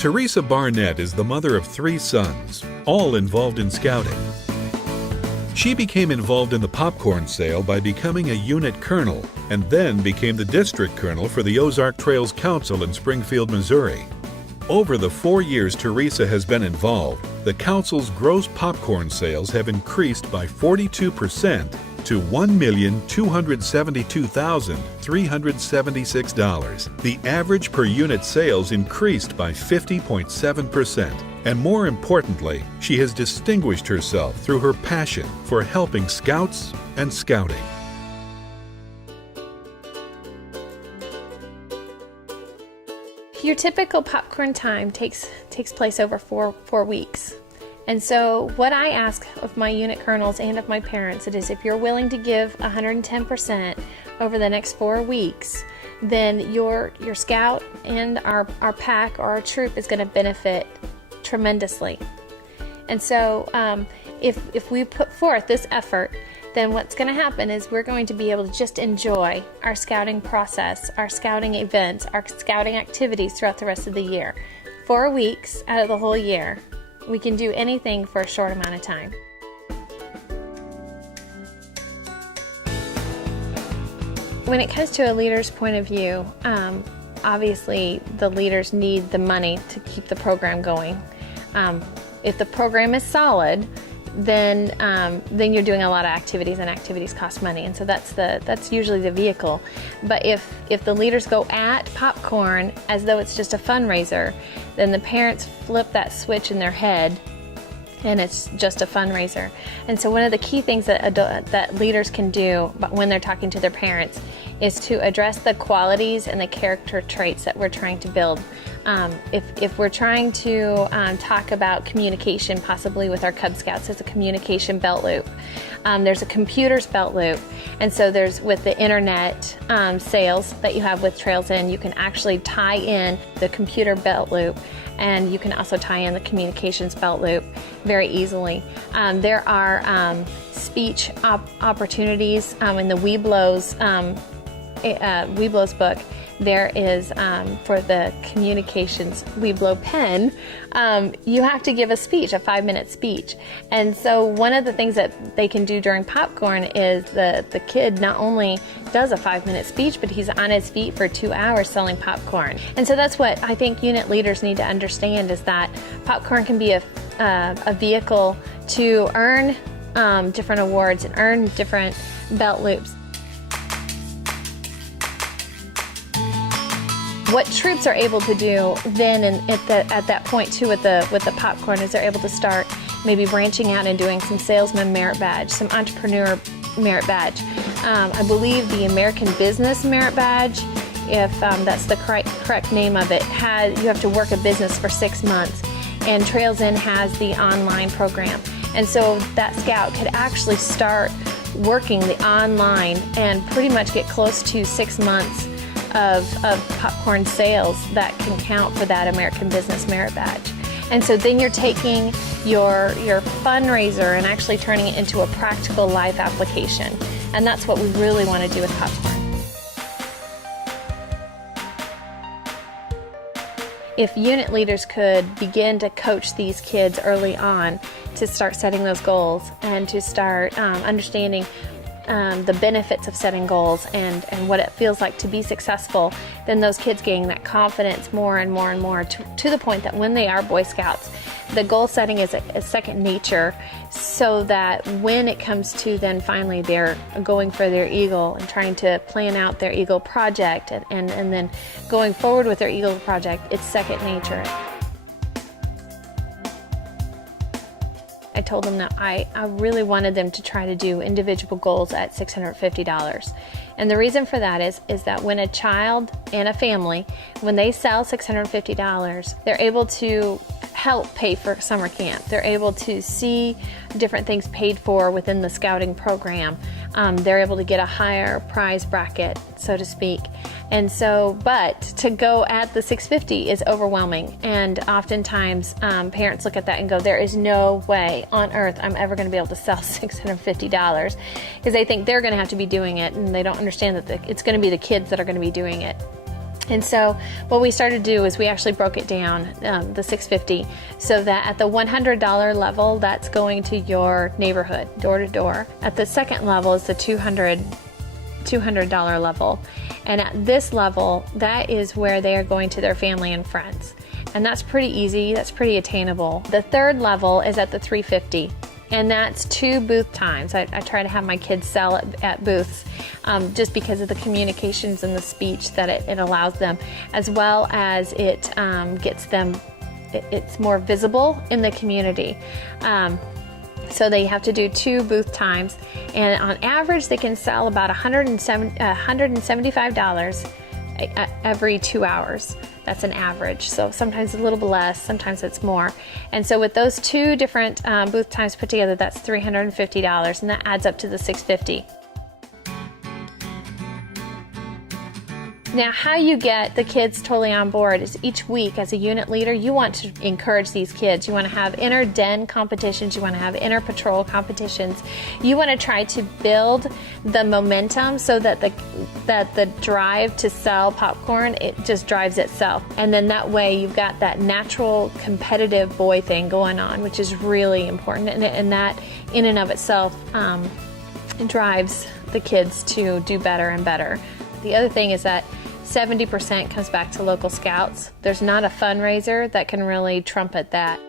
Teresa Barnett is the mother of 3 sons, all involved in scouting. She became involved in the popcorn sale by becoming a unit colonel and then became the district colonel for the Ozark Trails Council in Springfield, Missouri. Over the 4 years Teresa has been involved, the council's gross popcorn sales have increased by 42% to $1,272,376. The average per unit sales increased by 50.7%. And more importantly, she has distinguished herself through her passion for helping scouts and scouting. Your typical popcorn time takes place over four weeks. And so what I ask of my unit colonels and of my parents, it is if you're willing to give 110% over the next 4 weeks, then your scout and our pack or our troop is going to benefit tremendously. And so if we put forth this effort, then what's going to happen is we're going to be able to just enjoy our scouting process, our scouting events, our scouting activities throughout the rest of the year. 4 weeks out of the whole year. We can do anything for a short amount of time. When it comes to a leader's point of view, obviously the leaders need the money to keep the program going. If the program is solid, then you're doing a lot of activities, and activities cost money, and so that's usually the vehicle. But if the leaders go at popcorn as though it's just a fundraiser, then the parents flip that switch in their head, and it's just a fundraiser. And so one of the key things that leaders can do when they're talking to their parents is to address the qualities and the character traits that we're trying to build. If we're trying to talk about communication, possibly with our Cub Scouts, there's a communication belt loop. There's a computers belt loop. And so there's with the internet sales that you have with Trails In, you can actually tie in the computer belt loop, and you can also tie in the communications belt loop very easily. There are speech opportunities in the Webelos book. There is, for the communications Webelo pen, you have to give a speech, a 5-minute speech. And so one of the things that they can do during popcorn is the kid not only does a 5-minute speech, but he's on his feet for 2 hours selling popcorn. And so that's what I think unit leaders need to understand, is that popcorn can be a vehicle to earn different awards and earn different belt loops. What troops are able to do then, and at that point too, with the popcorn, is they're able to start maybe branching out and doing some salesman merit badge, some entrepreneur merit badge. I believe the American Business Merit Badge, if that's the correct name of it, you have to work a business for 6 months, and Trails In has the online program. And so that scout could actually start working the online and pretty much get close to 6 months of popcorn sales that can count for that American Business Merit Badge. And so then you're taking your fundraiser and actually turning it into a practical life application. And that's what we really want to do with popcorn. If unit leaders could begin to coach these kids early on to start setting those goals and to start understanding the benefits of setting goals and what it feels like to be successful, then those kids gain that confidence more and more and more to the point that when they are Boy Scouts, the goal setting is a second nature, so that when it comes to then finally they're going for their Eagle and trying to plan out their Eagle project and then going forward with their Eagle project, it's second nature. I told them that I really wanted them to try to do individual goals at $650. And the reason for that is that when a child and a family, when they sell $650, they're able to help pay for summer camp. They're able to see different things paid for within the scouting program. They're able to get a higher prize bracket, so to speak. And so, but to go at the $650 is overwhelming. And oftentimes parents look at that and go, there is no way on earth I'm ever going to be able to sell $650, because they think they're going to have to be doing it, and they don't understand that it's going to be the kids that are going to be doing it. And so what we started to do is we actually broke it down, the $650, so that at the $100 level, that's going to your neighborhood, door to door. At the second level is the $200 level. And at this level, that is where they are going to their family and friends. And that's pretty easy, that's pretty attainable. The third level is at the $350. And that's 2 booth times. I try to have my kids sell at booths just because of the communications and the speech that it allows them, as well as it gets them, it's more visible in the community. So they have to do 2 booth times, and on average they can sell about $175 every 2 hours. That's an average. So sometimes a little bit less, sometimes it's more. And so with those 2 different booth times put together, that's $350, and that adds up to the $650. Now, how you get the kids totally on board is each week as a unit leader, you want to encourage these kids. You want to have inner den competitions. You want to have inner patrol competitions. You want to try to build the momentum so that the drive to sell popcorn, it just drives itself. And then that way you've got that natural competitive boy thing going on, which is really important. And that in and of itself drives the kids to do better and better. The other thing is that 70% comes back to local scouts. There's not a fundraiser that can really trumpet that.